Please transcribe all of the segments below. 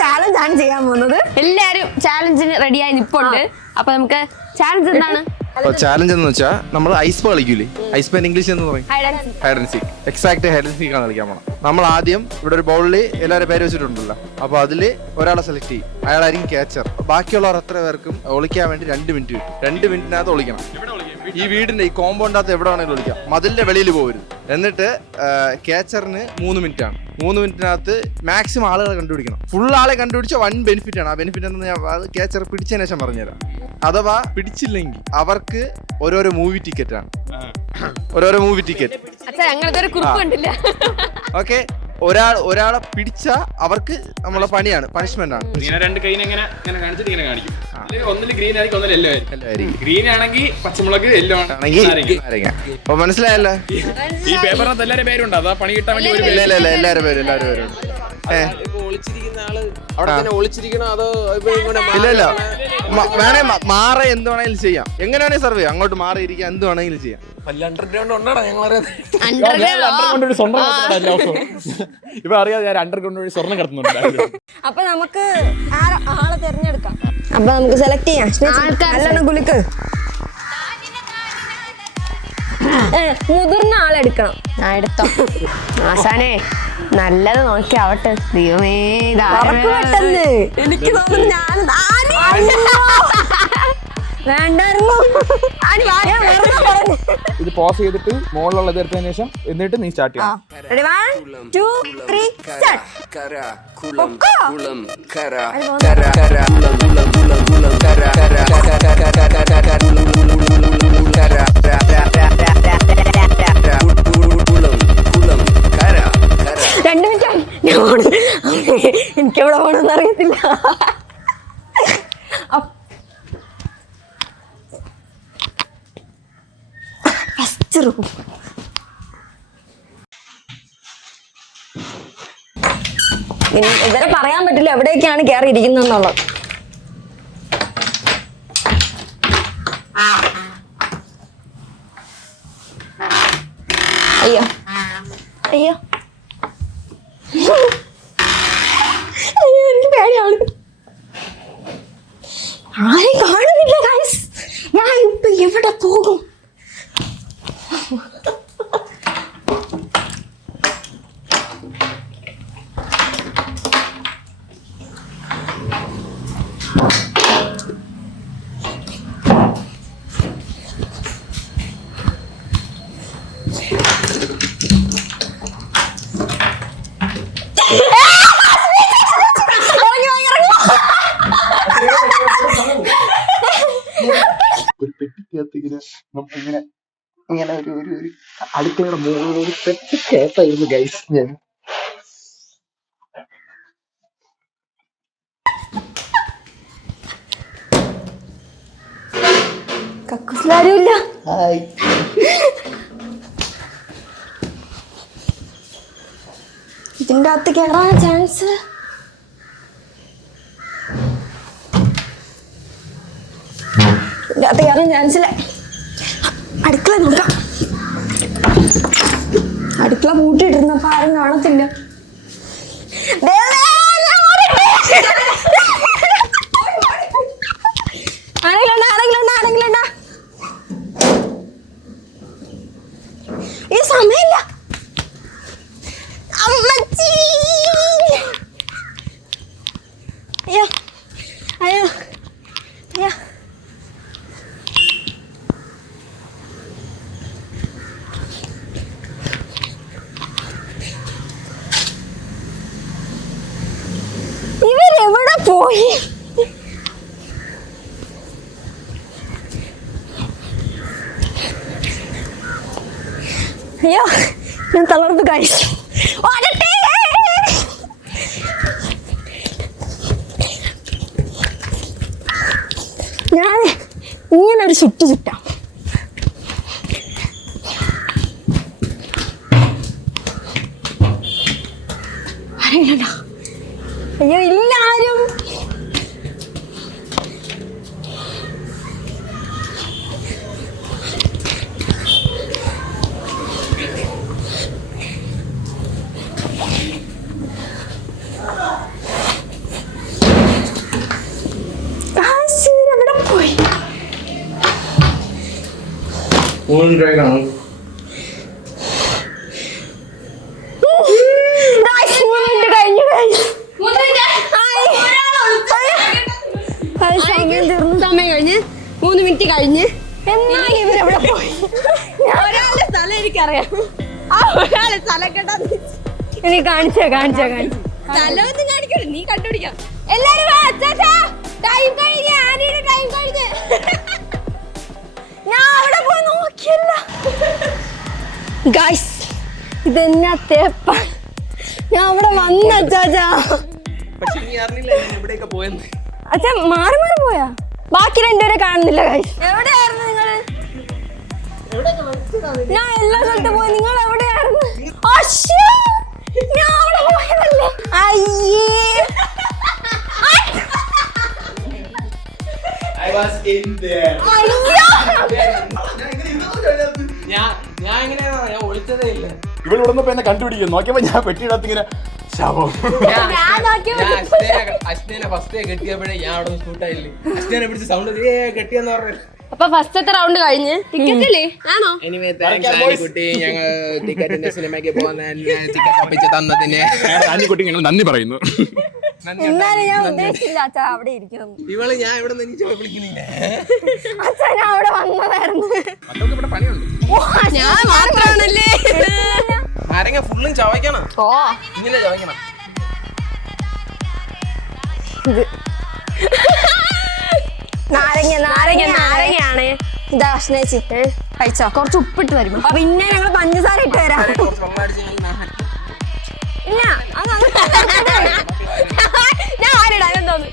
ചാലഞ്ചാണ് ചെയ്യാൻ പോകുന്നത്. എല്ലാരും ചാലഞ്ചിന് റെഡിയായി നിൽപ്പുണ്ട്. അപ്പൊ നമുക്ക് ചാലഞ്ച് എന്താണ്? ചാലഞ്ച് എന്ന് വെച്ചാൽ നമ്മൾ ഐസ് കളിക്കൂലേ? ഐസ് പെൻ ഇംഗ്ലീഷ് എന്ന് പറയും hide and seek. Exact hide and seek ആണ് കളിക്കാൻ പോണം. നമ്മൾ ആദ്യം ഇവിടെ ഒരു ബൗളിൽ എല്ലാവരും പേര് വെച്ചിട്ടുണ്ടല്ലോ, അപ്പൊ അതില് ഒരാളെ സെലക്ട് ചെയ്യും, അയാളായിരിക്കും ക്യാച്ചർ. ബാക്കിയുള്ളവർ അത്ര പേർക്കും ഒളിക്കാൻ വേണ്ടി 2 മിനിറ്റ് കിട്ടും. 2 മിനിറ്റിനകത്ത് ഒളിക്കണം. ഈ വീടിന്റെ ഈ കോമ്പൗണ്ടിനകത്ത് എവിടെ വേണമെങ്കിലും ഒളിക്കാം, മതിലിന്റെ വെളിയിൽ പോകരുത്. എന്നിട്ട് ക്യാച്ചറിന് 3 മിനിറ്റ് ആണ്. 3 മിനിറ്റിനകത്ത് മാക്സിമം ആളുകളെ കണ്ടുപിടിക്കണം. ഫുൾ ആളെ കണ്ടുപിടിച്ച 1 ബെനിഫിറ്റ് ആണ്. ആ ബെനിഫിറ്റ് എന്ന് അത് ക്യാച്ചർ പിടിച്ചതിന് ശേഷം പറഞ്ഞുതരാം. അഥവാ പിടിച്ചില്ലെങ്കിൽ അവർക്ക് ഓരോരോ മൂവി ടിക്കറ്റ് ആണ്. ഓരോരോ മൂവി ടിക്കറ്റ്. ഓക്കെ, ഒരാളെ പിടിച്ച അവർക്ക് നമ്മളെ പണിയാണ്, പണിഷ്മെന്റ് ആണ്. ഗ്രീൻ ആണെങ്കിൽ പച്ചമുളക്, യെല്ലോ ആണെങ്കിൽ അപ്പൊ മനസ്സിലായല്ലോ. ഈ പേപ്പറിനകത്ത് എല്ലാവരും പേരുണ്ട്. അതാ പണി കിട്ടാൻ വേണ്ടി എല്ലാവരും പേരും ഇല്ലല്ലോ. വേണേ മാറ എന്ത് വേണമെങ്കിലും ചെയ്യാം. എങ്ങനെ വേണേലും സർവ് ചെയ്യാം. അങ്ങോട്ട് മാറിയിരിക്കാം, എന്ത് വേണമെങ്കിലും ചെയ്യാം. ഇപ്പൊ അറിയാതെ ഞാൻ അണ്ടർഗ്രൗണ്ട് വഴി സ്വർണ്ണം കിടത്തുന്നുണ്ട്. അപ്പൊ നമുക്ക് ആളെ തെരഞ്ഞെടുക്കാം. അപ്പൊ നമുക്ക് സെലക്ട് ചെയ്യാം. കുലിക്ക് മുതിർന്ന ആളെടുക്കണം. എടുത്തോ ആശാനെ, നല്ലത് നോക്കി ആവട്ടെ. ദൈവമേ, എനിക്ക് തോന്നുന്നു ഞാൻ വേണ്ടായിരുന്നു. ഇത് പോസ് ചെയ്തിട്ട് മുകളിലുള്ളത് എടുത്തതിന് ശേഷം എന്നിട്ട് നീ സ്റ്റാർട്ട് ചെയ്യാം. എനിക്കെവിടെ പോണെന്ന് അറിയത്തില്ല. ഇതുവരെ പറയാൻ പറ്റില്ല എവിടേക്കാണ് കയറി ഇരിക്കുന്നെന്നുള്ളത്. അയ്യോ അയ്യോ എനിക്ക് പേടിയാണ്. ആരെയും കാണുന്നില്ല ഗൈസ്. ഞാൻ ഇപ്പൊ എവിടെ പോകും? ഒരു പെട്ടിക്കകത്ത് ഇങ്ങനെ ഒരു അടുക്കളയുടെ മുകളിൽ ഒരു പെട്ടിക്കകത്തായിരുന്നു ഗൈസ്. ഞാൻ കക്കൂസിലാരുമില്ല. ഇതിന്റെ അകത്ത് കയറാൻ ചാൻസ്. ഇതിന്റെ അകത്ത് കയറാൻ ചാൻസില്ല. അടുക്കള നോക്കാം. അടുക്കള പൂട്ടിയിട്ടിരുന്നപ്പോ ആരും കാണത്തില്ല. ആരെങ്കിലും ഈ സമയമില്ല. അമ്മച്ചി, അയ്യോ അയ്യോ അയ്യോ. ഇവരെവിടെ പോയി? അയ്യോ, ഞാൻ തളർന്ന് കഴിച്ചു. ഞാൻ ഇങ്ങനൊരു ചുറ്റാം. അറിയില്ല. അയ്യോ ഇല്ല ആരും. സമയം കഴിഞ്ഞ് 3 മിനിറ്റ് കഴിഞ്ഞ് എന്നാലും ഇവരെവിടെ പോയി? ഒരാളുടെ സ്ഥലം എനിക്കറിയാം. ആ ഒരാളെ സ്ഥലം കേട്ടാ നീ കാണിച്ചോ സ്ഥലമൊന്നും കാണിക്കണം, നീ കണ്ടുപിടിക്കാം. എല്ലാരും ടൈം കഴിഞ്ഞ്, ആനയുടെ ടൈം കഴിഞ്ഞ്. ഞാൻ അവിടെ പോയി നോക്കിയല്ല. ഗൈസ് ഇതെന്നാ തേപ്പ, ഞാൻ അവിടെ വന്ന അച്ചാച്ചാ. അച്ഛാ മാറി പോയാ? ബാക്കി രണ്ടുപേരെ കാണുന്നില്ല ഗൈസ്. എവിടെയായിരുന്നു നിങ്ങള്? ഞാൻ എല്ലാ സ്ഥലത്തും പോയി, നിങ്ങൾ എവിടെയായിരുന്നു? ഞാൻ അവിടെ പോയതല്ലേ. അയ്യേ ഇവിടെ വന്നപ്പോ എന്നെ കണ്ടുപിടിക്കും. നോക്കിയപ്പോ ഞാൻ പെട്ടിയിടത്ത് ഇങ്ങനെ ശവം. അപ്പൊ ഫസ്റ്റത്തെ റൗണ്ട് കഴിഞ്ഞ് ടിക്കറ്റ് ഇല്ലേ? ആണോ? ഞങ്ങൾ ടിക്കറ്റിന്റെ സിനിമയ്ക്ക് പോകുന്ന ടിക്കറ്റ് ഒപ്പിച്ച് തന്നതിന് ആനിക്കുട്ടി ഞങ്ങൾ നന്ദി പറയുന്നു. എന്നാലും ഞാൻ ഉദ്ദേശിച്ചില്ല അച്ഛാ അവിടെ ഇരിക്കണം. ഇവള് ഞാൻ ഇവിടെ നിന്ന് വിളിക്കുന്നില്ലേ? അച്ഛാ ഞാൻ അവിടെ വന്നതായിരുന്നു. ഇവിടെ പണിയുണ്ട്. ഞാൻ മാത്രമാണല്ലേ. നാരങ്ങ ഫുള്ളും ചവയ്ക്കണം. ഓ ഇങ്ങനെ ചവയ്ക്കണം. നാരങ്ങയാണ്. ഇതാ സ്നേഹിച്ചി കഴിച്ചോ. കുറച്ച് ഉപ്പിട്ട് തരും. പിന്നെ ഞങ്ങൾ പഞ്ചസാര ഇട്ട് തരാം. ഇല്ല ഞാൻ ആരിടാ എന്തോന്ന്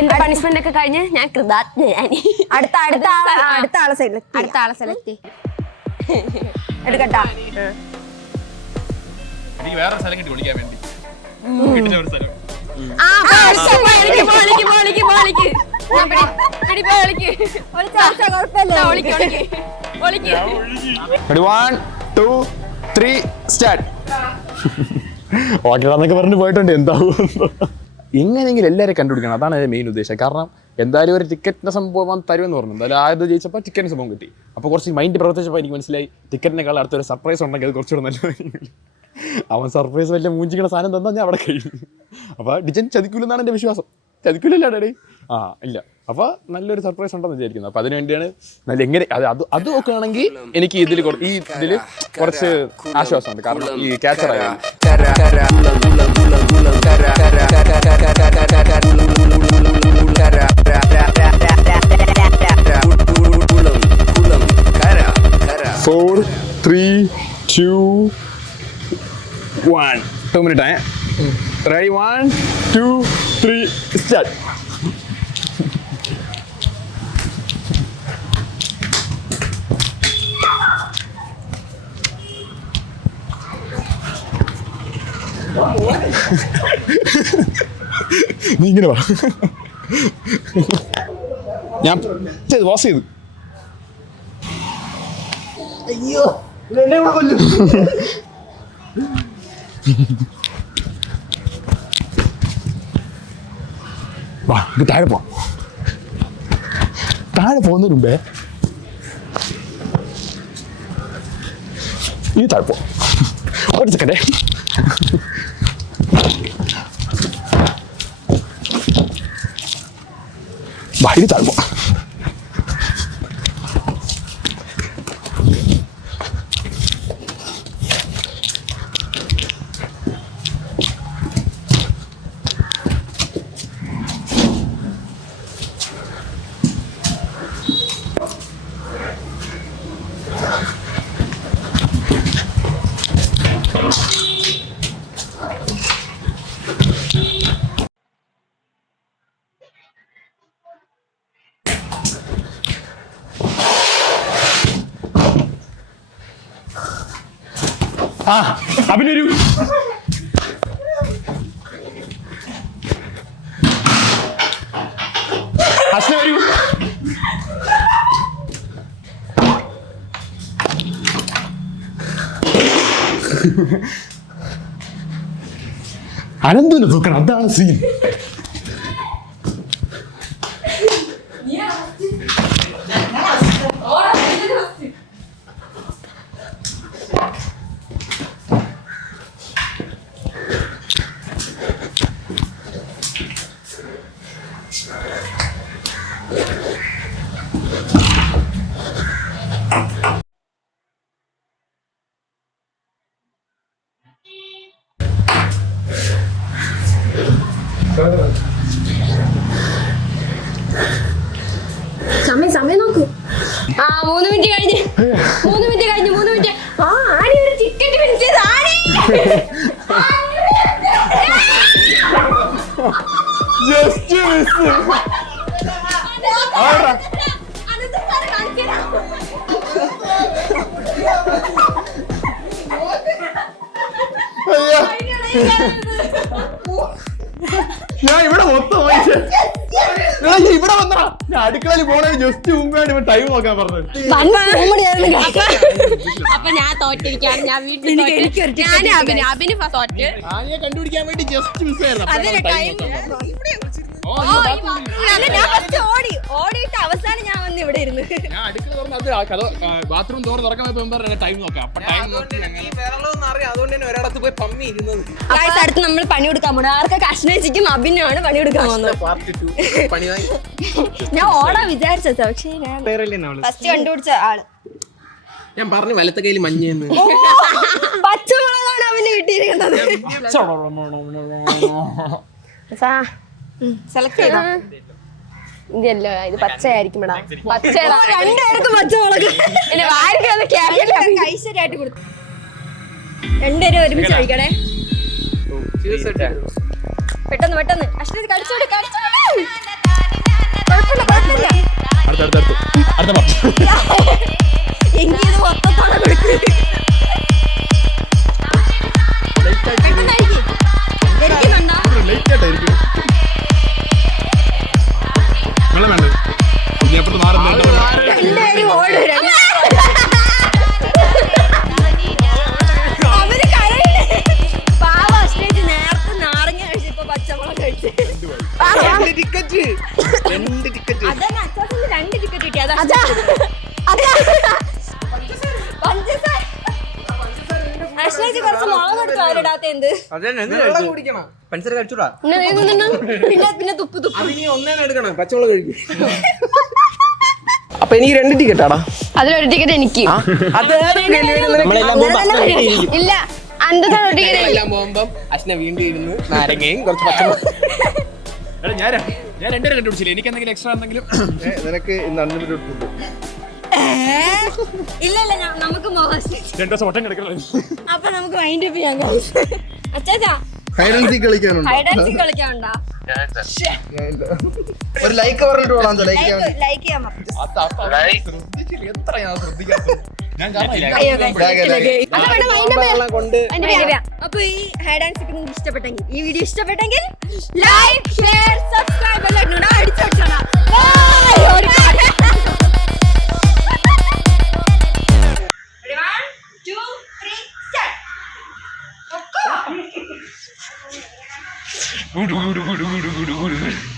എന്റെ പണിഷ്മെന്റ് ഒക്കെ കഴിഞ്ഞ് ഞാൻ കൃതാജ്ഞയാനി. അടുത്ത ആളെ സെലക്ട് എടുക്കട്ടാ. എനിക്ക് വേറെ സ്ഥലം കിട്ടി വിളിക്കാൻ വേണ്ടി. ഓക്കെന്നൊക്കെ പറഞ്ഞു പോയിട്ടുണ്ട്. എന്താവും എങ്ങനെയെങ്കിലും എല്ലാവരും കണ്ടുപിടിക്കണം, അതാണ് എൻ്റെ മെയിൻ ഉദ്ദേശം. കാരണം എന്തായാലും ഒരു ടിക്കറ്റിൻ്റെ സംഭവം തരുമെന്ന് പറഞ്ഞു. എന്തായാലും ആദ്യം ജയിച്ചപ്പോൾ ടിക്കറ്റിന് സംഭവം കിട്ടി. അപ്പോൾ കുറച്ച് മൈൻഡ് പ്രവർത്തിച്ചപ്പോൾ എനിക്ക് മനസ്സിലായി ടിക്കറ്റിനേക്കാൾ അടുത്തൊരു സർപ്രൈസ് ഉണ്ടെങ്കിൽ അത് കുറച്ചുകൂടെ നല്ലതായിരിക്കും. അവൻ സർപ്രൈസ് വലിയ മൂഞ്ചിക്കണ സാധനം തന്നാൽ ഞാൻ അവിടെ കഴിഞ്ഞു. അപ്പോൾ ഡിജൻ ചതിക്കൂലെന്നാണ് എൻ്റെ വിശ്വാസം. ചതിക്കൂലല്ലേ ഡേ? ആ ഇല്ല. അപ്പോൾ നല്ലൊരു സർപ്രൈസ് ഉണ്ടെന്ന് വിചാരിക്കുന്നു. അപ്പോൾ അതിന് വേണ്ടിയാണ് നല്ല എങ്ങനെ അത് നോക്കുകയാണെങ്കിൽ എനിക്ക് ഈ ഇതിൽ കുറച്ച് ആശ്വാസമുണ്ട്. കാരണം ഈ ക്യാച്ചറായി Four, 3, 2, 1. 2 minutes. Ready? 1, 2, 3, start. നീ ഇങ്ങനെ പറ. ഞാൻ വാസ് ചെയ്തു. അയ്യോ എന്നെ കൂടെ കൊല്ലും. വാ ഇത് താഴെ പോവാം. താഴെ പോകുന്നതിന് മുമ്പേ ഇനി താഴെ പോവാം. ഒരു സെക്കൻഡേ. വാ ഇനി താഴെ പോവാം. ആ അഭിനൊരു അശ്ന വരൂ. അനന്തുവിനെ തൂക്കണം, അതാണ് സീൻ. സമയം നോക്കൂ. 3 മിനിറ്റ് കഴിഞ്ഞ് 3 മിനിറ്റ്. ആണി ഒരു ടിക്കറ്റ് പിടിച്ചത്. ആണി ജസ്റ്റ് മിസ്. ഞാൻ ഇവിടെ മൊത്തം ഇവിടെ വന്നാ ഞാൻ അടുക്കളയിൽ പോണേ ജസ്റ്റ് മുമ്പാണ് ടൈം നോക്കാൻ പറഞ്ഞത്. അപ്പൊ ഞാൻ തോറ്റിരിക്കാണ്. ഞാൻ വീട്ടിൽ അഭിന് തോറ്റ്. കണ്ടുപിടിക്കാൻ വേണ്ടി ജസ്റ്റ് മിസ് ഓടിയിട്ട് അവസാനം ഞാൻ വന്ന് ഇവിടെ ഇരുന്ന്. ഞാൻ അടുക്കള തുറന്ന് ബാത്റൂം ഡോർ തുറക്കാൻ ടൈം നോക്കാം. അപ്പൊ ടൈം നോക്കി അതുകൊണ്ട് തന്നെ ഒരിടത്ത് പോയി പമ്മി ഇരുന്നത്. അടുത്ത് നമ്മൾ പണി കൊടുക്കാൻ പോണത് ആർക്കൊക്കെ അശ്നയിച്ചിക്കും അഭിനാണ് പണി കൊടുക്കാൻ പോകുന്നത്. ഞാൻ ഓടാൻ വിചാരിച്ചത്, പക്ഷേ ഞാൻ ഫസ്റ്റ് കണ്ടുപിടിച്ച ആള്. ഞാൻ പറഞ്ഞു വലത്തെ കയ്യിൽ മഞ്ഞെന്ന്. പച്ചമുളകാണ് അവന് കിട്ടിയിരിക്കുന്നത്. സെലക്ട് ചെയ്താ ഇതല്ലോ, ഇത് പച്ചയായിരിക്കും. രണ്ടുപേർക്കും പച്ചമുളക് ഐശ്വര്യമായിട്ട് കൊടുത്തു. രണ്ടുപേരും ഒരുമിച്ച് കഴിക്കണേ. പെട്ടെന്ന് അശ്വതി കടിച്ചോടി. കുഴപ്പമില്ല. എനിക്കിത് മൊത്തത്തോടെ കൊടുക്കും. രണ്ടുപേരും ഓടും. അവര് കരയില്ലേ? പാവ അശ്വതി നേരത്തെ നാരങ്ങ കഴിച്ചു, ഇപ്പൊ പച്ചമുളക് കഴിച്ചു. അതന്നെ അച്ഛാസിന് 2 ടിക്കറ്റ് കിട്ടി. അശ്വതി കുറച്ച് മുളക് കൊടുത്തു അവരിടാത്ത എന്ത്? പിന്നെ തുപ്പ് എടുക്കണം പച്ചമുളക് കഴിക്കും. അപ്പൊ എനിക്ക് 2 ടിക്കറ്റാടാ. അതിലൊരു ടിക്കറ്റ് എനിക്ക്. ഇല്ല, അന്തത്തെ ടിക്കറ്റ് പോകുമ്പോ അശ്ന വീണ്ടും ഇരുന്ന് നാരങ്ങയും കുറച്ച് പച്ചമുളക്. ഞാൻ രണ്ടുപേരും കണ്ടുപിടിച്ചില്ല. എനിക്ക് എന്തെങ്കിലും എക്സ്ട്രാ എന്തെങ്കിലും നിനക്ക് ഇന്ന് അൺലിമിറ്റഡ് ഫുഡ്. ഇല്ല നമുക്ക് രണ്ടു ദിവസം ഒട്ടം കിടക്കണം. അപ്പൊ നമുക്ക് മൈൻഡ് അപ്പ് ചെയ്യാൻ അച്ചാച്ചാ ഹൈഡ് ആൻഡ് സീക്ക് കളിക്കാനുണ്ടോ? ഹൈഡ് ആൻഡ് സീക്ക് കളിക്കാനുണ്ടോ? ഒരു ലൈക്ക് പറഞ്ഞിട്ട് പോകാം. ലൈക്ക് ചെയ്യാൻ അപ്പൊ ഈ ഹൈഡ് ആൻഡ് സീക്ക് നിങ്ങൾക്ക് ഇഷ്ടപ്പെട്ടെങ്കിൽ, ഈ വീഡിയോ ഇഷ്ടപ്പെട്ടെങ്കിൽ ലൈക്ക്, ഷെയർ, സബ്സ്ക്രൈബ് എല്ലാം അടിച്ചോട്ടാ. Good.